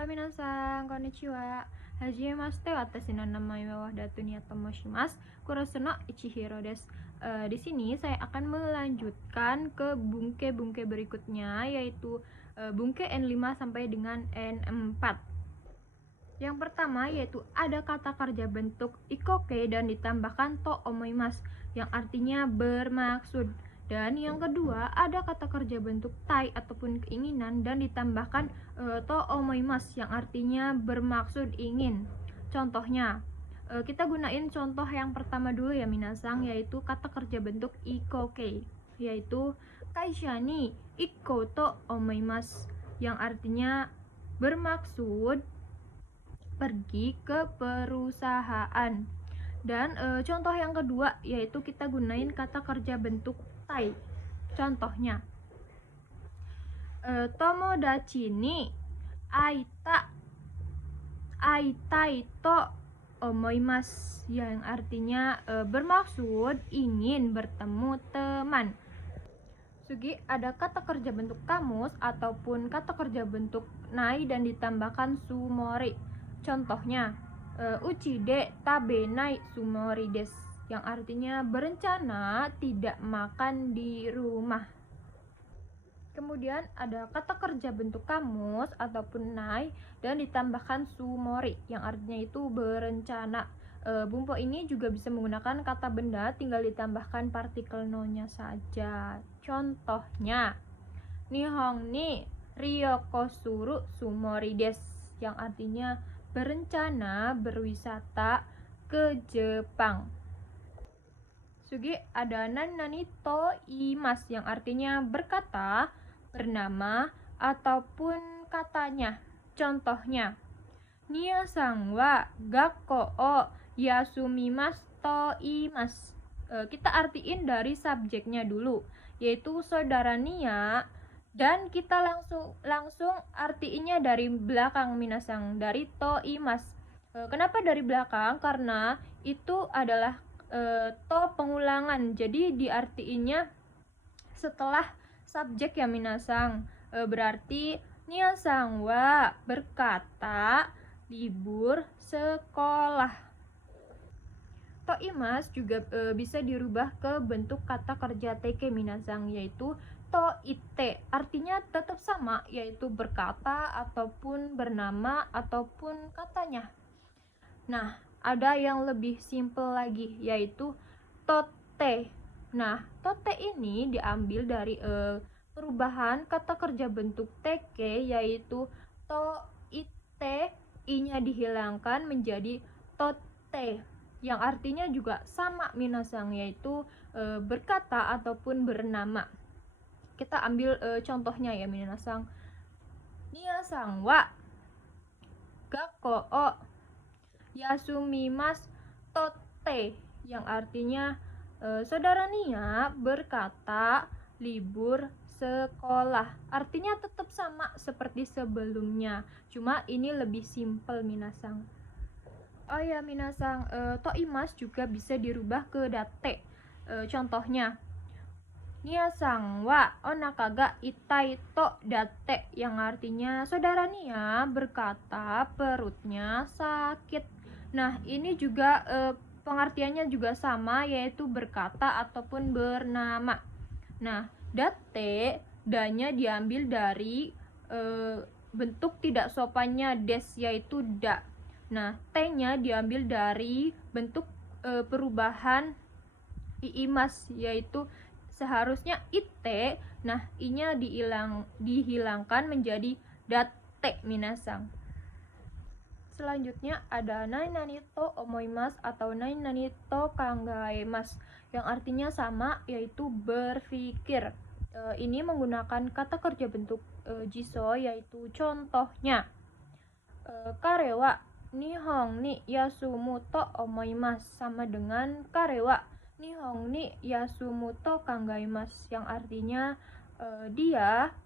Halo minasan, konnichiwa. Hajimemashite, watashi no namae wa Wahdatun ya tomoshimasu. Kurosu no Ichihiro desu. Di sini saya akan melanjutkan ke bungke-bungke berikutnya, yaitu bungke N5 sampai dengan N4. Yang pertama yaitu ada kata kerja bentuk ikoke dan ditambahkan to omoimasu yang artinya bermaksud. Dan yang kedua ada kata kerja bentuk tai ataupun keinginan dan ditambahkan to omoimasu yang artinya bermaksud ingin. Contohnya, kita gunain contoh yang pertama dulu ya minasang, yaitu kata kerja bentuk ikoke, yaitu kaisha ni ikko to omoimasu yang artinya bermaksud pergi ke perusahaan. Dan contoh yang kedua yaitu kita gunain kata kerja bentuk tai. Contohnya, tomodachi ni aitai to omoimasu yang artinya bermaksud ingin bertemu teman. Sugi, ada kata kerja bentuk kamus ataupun kata kerja bentuk nai dan ditambahkan sumori. Contohnya, uchi de tabenai sumori desu yang artinya berencana tidak makan di rumah. Kemudian ada kata kerja bentuk kamus ataupun nai dan ditambahkan sumori yang artinya itu berencana. Bumpo ini juga bisa menggunakan kata benda, tinggal ditambahkan partikel no-nya saja. Contohnya, Nihon ni ryoko suru sumori desu yang artinya berencana berwisata ke Jepang. Sugi, ada nani to imas yang artinya berkata, bernama, ataupun katanya. Contohnya, Nia-san wa gakko o yasumimasu to imasu. Kita artiin dari subjeknya dulu, yaitu saudara Nia, dan kita langsung artiinnya dari belakang minasang, dari to imas. Kenapa dari belakang? Karena itu adalah to pengulangan, jadi diartiinnya setelah subjek ya minasang. Berarti Nia-san wa berkata libur sekolah. To imas juga bisa dirubah ke bentuk kata kerja teke minasang, yaitu to ite, artinya tetap sama, yaitu berkata ataupun bernama ataupun katanya. Nah, ada yang lebih simple lagi, yaitu tote. Nah, tote ini diambil dari perubahan kata kerja bentuk teke, yaitu to ite, i-nya dihilangkan menjadi tote yang artinya juga sama minasang, yaitu berkata ataupun bernama. Kita ambil contohnya ya minasang. Nia-san wa gakko o yasumimasu tote yang artinya saudara Nia berkata libur sekolah. Artinya tetap sama seperti sebelumnya, cuma ini lebih simple minasang. Oh ya minasang, to imas juga bisa dirubah ke date. Contohnya, Nia-san wa onaka ga itai to date yang artinya saudara Nia berkata perutnya sakit. Nah, ini juga pengertiannya juga sama, yaitu berkata ataupun bernama. Nah, date, danya diambil dari bentuk tidak sopannya des, yaitu da. Nah, t-nya diambil dari bentuk perubahan iimas, yaitu seharusnya ite, nah i-nya dihilangkan menjadi date minasang. Selanjutnya ada nani to omoimasu atau nani to kangaemasu yang artinya sama, yaitu berpikir. Ini menggunakan kata kerja bentuk jiso, yaitu contohnya, karewa nihon ni yasumu to omoimasu sama dengan karewa nihon ni yasumu to kangaimasu yang artinya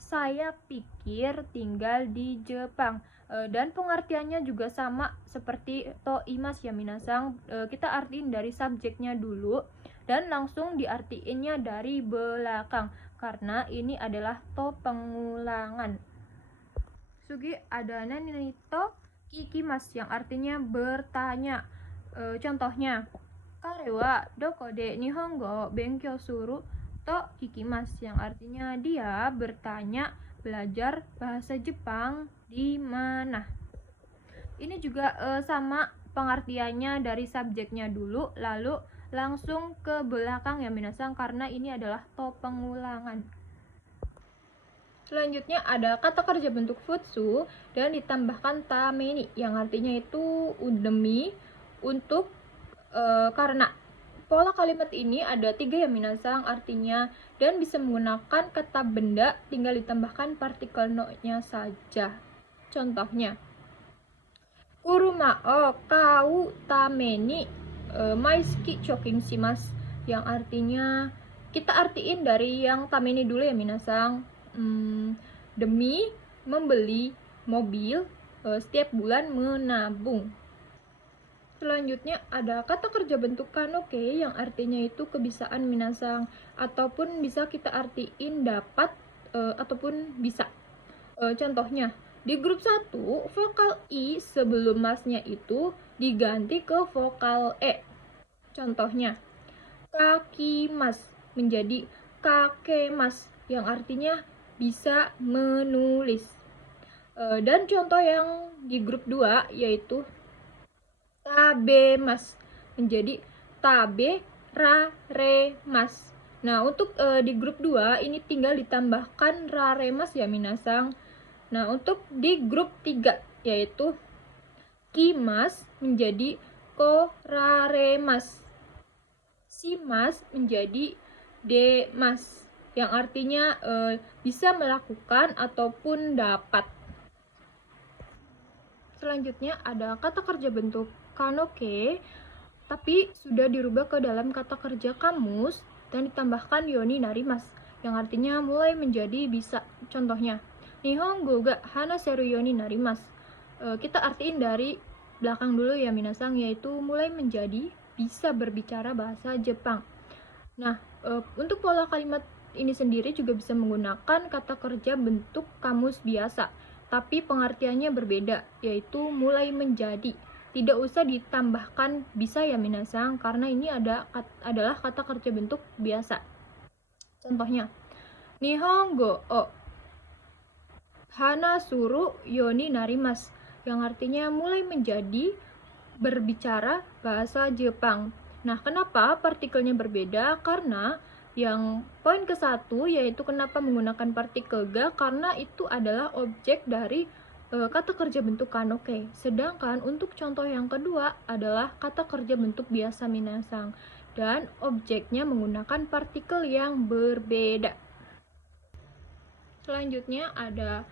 saya pikir tinggal di Jepang. Dan pengertiannya juga sama seperti to imas ya minasang. Kita artiin dari subjeknya dulu dan langsung diartiinnya dari belakang karena ini adalah to pengulangan. Sugi adana nito kikimas yang artinya bertanya. Contohnya, kare wa doko de nihongo benkyou suru to kikimas yang artinya dia bertanya belajar bahasa Jepang di mana. Ini juga sama pengertiannya dari subjeknya dulu lalu langsung ke belakang ya minasang, karena ini adalah to pengulangan. Selanjutnya ada kata kerja bentuk futsu dan ditambahkan tameni yang artinya itu demi, untuk, karena. Pola kalimat ini ada 3 ya minasang artinya, dan bisa menggunakan kata benda tinggal ditambahkan partikel no-nya saja. Contohnya, kuruma o kau tameni maisuki choking shimasu yang artinya, kita artiin dari yang tameni dulu ya minasang. Demi membeli mobil, setiap bulan menabung. Selanjutnya ada kata kerja bentuk kanoke yang artinya itu kebiasaan minasang, ataupun bisa kita artiin dapat ataupun bisa. Contohnya, di grup 1 vokal I sebelum masnya itu diganti ke vokal E. Contohnya, kakimas menjadi kakemas yang artinya bisa menulis. Dan contoh yang di grup 2 yaitu tabemas menjadi tabe raremas. Nah, untuk di grup 2 ini tinggal ditambahkan raremas ya minasang. Nah, untuk di grup 3 yaitu kimas menjadi koraremas. Simas menjadi demas yang artinya bisa melakukan ataupun dapat. Selanjutnya ada kata kerja bentuk kanoke tapi sudah dirubah ke dalam kata kerja kamus dan ditambahkan yoni narimas yang artinya mulai menjadi bisa. Contohnya, nihongo ga hanaseru yoni narimas. Kita artiin dari belakang dulu ya minasang, yaitu mulai menjadi bisa berbicara bahasa Jepang. Nah, untuk pola kalimat ini sendiri juga bisa menggunakan kata kerja bentuk kamus biasa, tapi pengertiannya berbeda, yaitu mulai menjadi. Tidak usah ditambahkan bisa ya minasang, karena ini adalah kata kerja bentuk biasa. Contohnya, nihongo o hanasuru yoni narimas yang artinya mulai menjadi berbicara bahasa Jepang. Nah, kenapa partikelnya berbeda? Karena yang poin ke-1 yaitu kenapa menggunakan partikel ga, karena itu adalah objek dari kata kerja bentuk kanoke. Sedangkan untuk contoh yang kedua adalah kata kerja bentuk biasa minasang, dan objeknya menggunakan partikel yang berbeda. Selanjutnya ada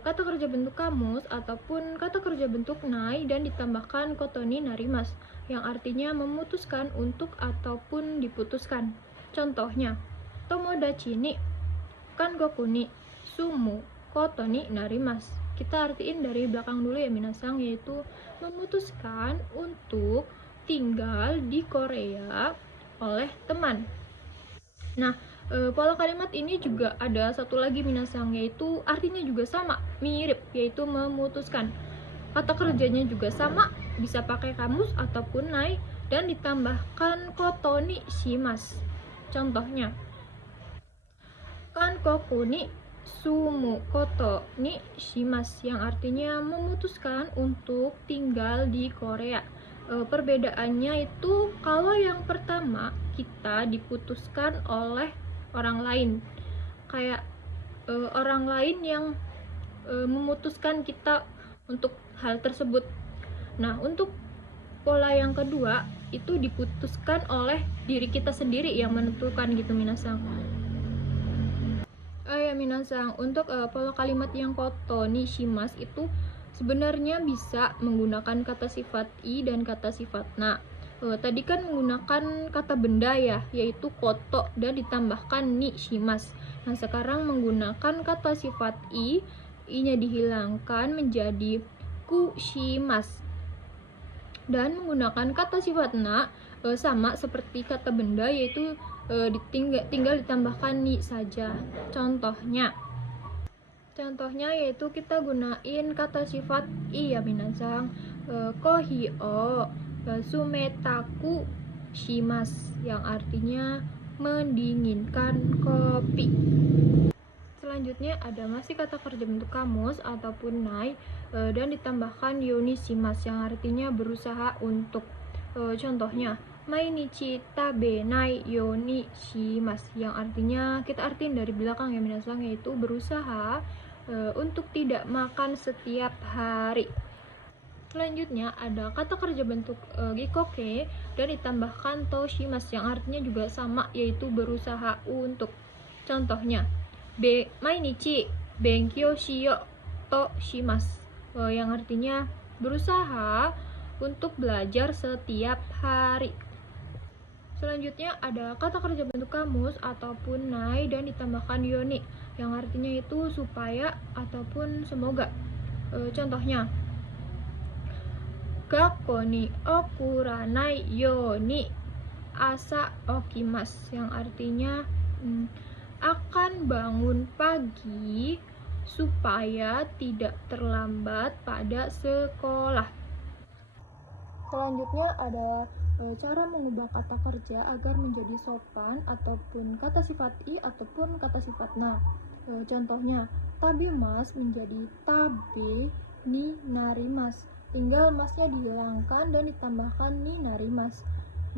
kata kerja bentuk kamus ataupun kata kerja bentuk nai dan ditambahkan kotoni narimas yang artinya memutuskan untuk ataupun diputuskan. Contohnya, tomodachi ni kangoku ni sumu kotoni narimas. Kita artiin dari belakang dulu ya minasang, yaitu memutuskan untuk tinggal di Korea oleh teman. Nah, pola kalimat ini juga ada satu lagi minasang, yaitu artinya juga sama, mirip, yaitu memutuskan. Kata kerjanya juga sama, bisa pakai kamus ataupun nai dan ditambahkan kotoni shimas. Contohnya, kankoku ni sumu koto ni shimas yang artinya memutuskan untuk tinggal di Korea. Perbedaannya itu kalau yang pertama kita diputuskan oleh orang lain, kayak orang lain yang memutuskan kita untuk hal tersebut. Nah, untuk pola yang kedua itu diputuskan oleh diri kita sendiri yang menentukan gitu minasang. Ya minasang, untuk pola kalimat yang koto ni shimas itu sebenarnya bisa menggunakan kata sifat i dan kata sifat na. Tadi kan menggunakan kata benda ya, yaitu koto dan ditambahkan ni shimas. Nah, sekarang menggunakan kata sifat i-nya dihilangkan menjadi ku shimas. Dan menggunakan kata sifat na sama seperti kata benda, yaitu tinggal ditambahkan ni saja. Contohnya, Contohnya yaitu kita gunain kata sifat i ya minasang. Kohi o sumetaku shimasu yang artinya mendinginkan kopi. Selanjutnya ada masih kata kerja bentuk kamus ataupun nai dan ditambahkan yonisimasu yang artinya berusaha untuk. Contohnya mainichi tabenai yonisimasu yang artinya kita artiin dari belakang ya minasang, yaitu berusaha untuk tidak makan setiap hari. Selanjutnya ada kata kerja bentuk gikoke dan ditambahkan toshimasu yang artinya juga sama, yaitu berusaha untuk. Contohnya mainichi benkyou shiyo to shimasu yang artinya berusaha untuk belajar setiap hari. Selanjutnya ada kata kerja bentuk kamus ataupun nai dan ditambahkan yoni yang artinya itu supaya ataupun semoga. Contohnya gakko ni okuranai yoni asa okimasu yang artinya akan bangun pagi supaya tidak terlambat pada sekolah. Selanjutnya ada cara mengubah kata kerja agar menjadi sopan ataupun kata sifat i ataupun kata sifat na. Contohnya tabimas menjadi tabe ni narimas, tinggal masnya dihilangkan dan ditambahkan ni narimas.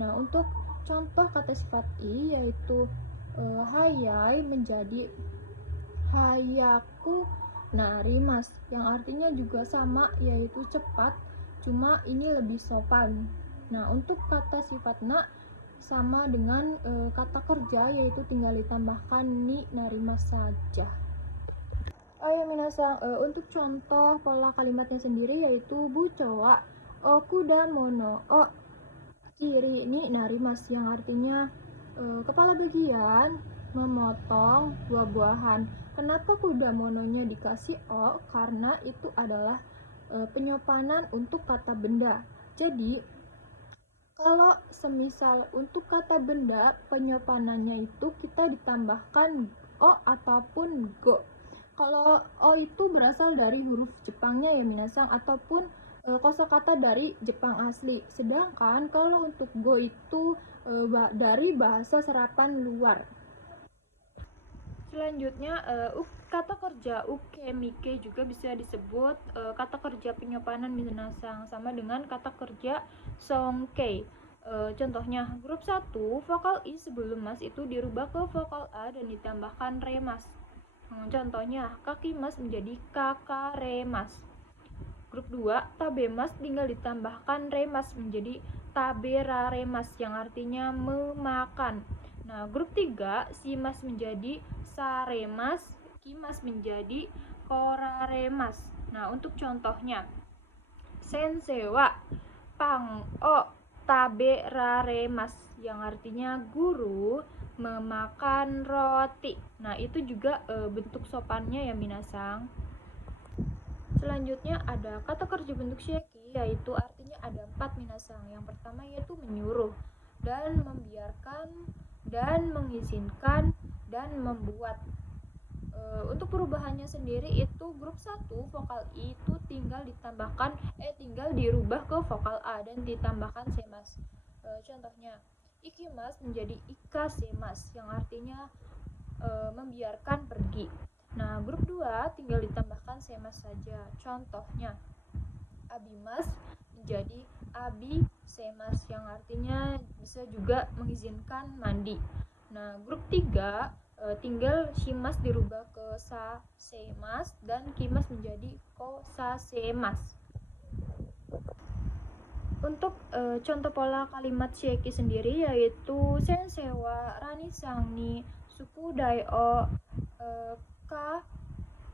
Nah, untuk contoh kata sifat i yaitu hayai menjadi hayaku narimas yang artinya juga sama, yaitu cepat, cuma ini lebih sopan. Nah, untuk kata sifat na sama dengan kata kerja, yaitu tinggal ditambahkan ni narimas saja. Minasang, untuk contoh pola kalimatnya sendiri yaitu bucowa okuda mono o kiri ni narimas yang artinya kepala bagian memotong buah-buahan. Kenapa kuda mononya dikasih o? Karena itu adalah penyopanan untuk kata benda. Jadi kalau semisal untuk kata benda penyopanannya itu kita ditambahkan o ataupun go. Kalau o itu berasal dari huruf Jepangnya ya minasang, ataupun kosakata dari Jepang asli. Sedangkan kalau untuk go itu dari bahasa serapan luar. Selanjutnya kata kerja ukemike juga bisa disebut kata kerja penyopanan minasang, sama dengan kata kerja songkei. Contohnya grup 1 vokal i sebelum mas itu dirubah ke vokal a dan ditambahkan remas. Contohnya kakimas menjadi kakaremas. Grup 2 tabemas tinggal ditambahkan remas menjadi taberaremas yang artinya memakan. Nah, grup 3 simas menjadi saremas, kimas menjadi koraremas. Nah, untuk contohnya sensei wa pang o taberaremas yang artinya guru memakan roti. Nah, itu juga bentuk sopannya ya minasang. Selanjutnya ada kata kerja bentuk sheki, yaitu artinya ada 4 minasang. Yang pertama yaitu menyuruh dan membiarkan dan mengizinkan dan membuat. Untuk perubahannya sendiri itu grup 1 vokal i itu tinggal dirubah ke vokal a dan ditambahkan semas. Contohnya ikimas menjadi ikasemas yang artinya membiarkan pergi. Nah, grup 2 tinggal ditambahkan semas saja. Contohnya abimas menjadi abisemas yang artinya bisa juga mengizinkan mandi. Nah, grup 3 tinggal shimas dirubah ke sasemas dan kimas menjadi kosasemas. Untuk contoh pola kalimat sheki sendiri yaitu sensei wa ranisang ni sukudai o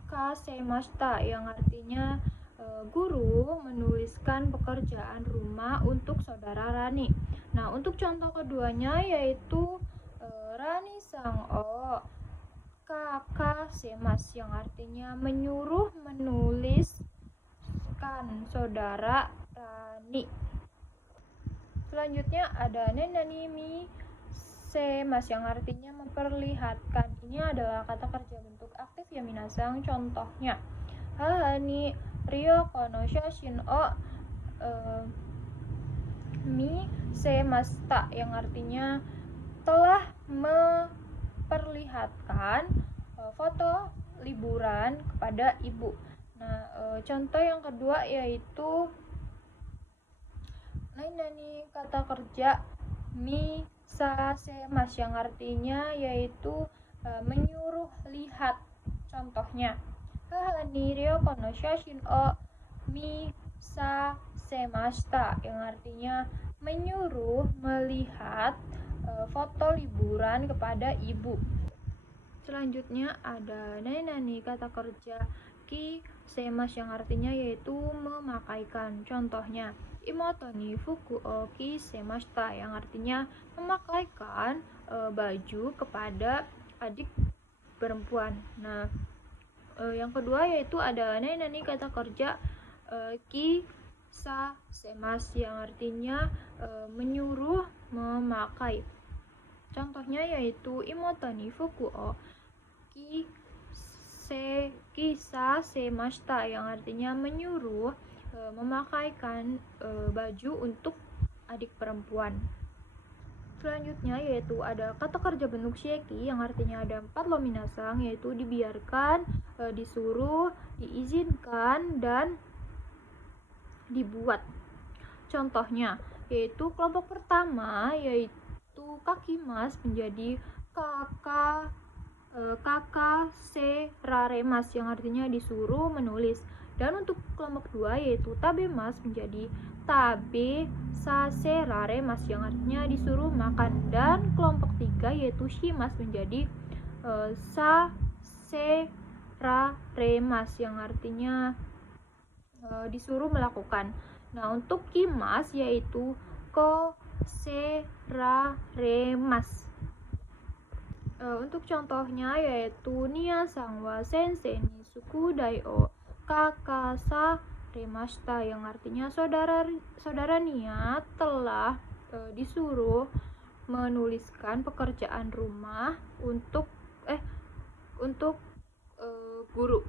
kasemashita yang artinya guru menuliskan pekerjaan rumah untuk saudara Rani. Nah, untuk contoh keduanya yaitu ranisang o kakasemas yang artinya menyuruh menuliskan saudara Rani. Selanjutnya ada nenani mi semas yang artinya memperlihatkan. Ini adalah kata kerja bentuk aktif ya minasang. Contohnya, haha ni Rio kono shashin o mi semasta yang artinya telah memperlihatkan foto liburan kepada ibu. Nah, contoh yang kedua yaitu nih kata kerja misa semas yang artinya yaitu menyuruh lihat. Contohnya, haha ni Rio kono shashin o misa semashita yang artinya menyuruh melihat foto liburan kepada ibu. Selanjutnya ada nani kata kerja ki semas yang artinya yaitu memakaikan. Contohnya, imoto ni fuku o ki semashita yang artinya memakaikan baju kepada adik perempuan. Nah, yang kedua yaitu ada nani kata kerja ki sa semas yang artinya menyuruh memakai. Contohnya yaitu imoto ni fuku o kisa semashita yang artinya menyuruh memakaikan baju untuk adik perempuan. Selanjutnya yaitu ada kata kerja bentuk sheki yang artinya ada 4 loh minasang, yaitu dibiarkan, disuruh, diizinkan, dan dibuat. Contohnya yaitu kelompok pertama yaitu kakimas menjadi kakak seraremas yang artinya disuruh menulis. Dan untuk kelompok kedua yaitu tabemas menjadi tabe saseraremas yang artinya disuruh makan. Dan kelompok tiga yaitu shimas menjadi saseraremas yang artinya disuruh melakukan. Nah, untuk kimas yaitu ko seraremas. Untuk contohnya yaitu nia sangwa sensei ni sukudai o kakasa remashita yang artinya saudara Nia telah disuruh menuliskan pekerjaan rumah untuk guru.